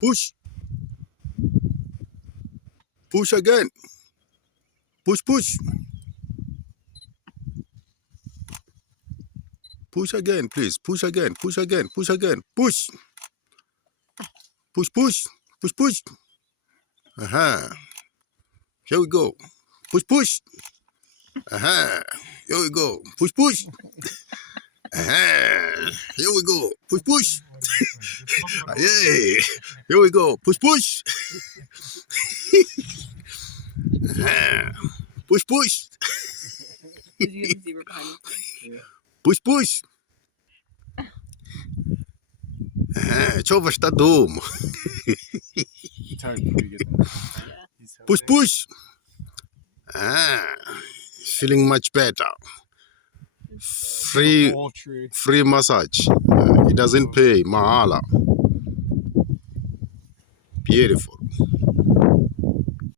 Push. Push again. Push, push. Push again, please. Push again. Push again. Push again. Push. Push, push. Push, push. Uh-huh. Here we go. Push, push. Uh-huh. Here we go. Push, push. Uh-huh. Here we go. Push, push. Yay. Here we go. Push, push. Uh-huh. Push, push. Did you get the zebra behind you? Push, push. Чего вы что дум? Push, push. Feeling much better. Free massage. It doesn't pay. Mahala. Beautiful.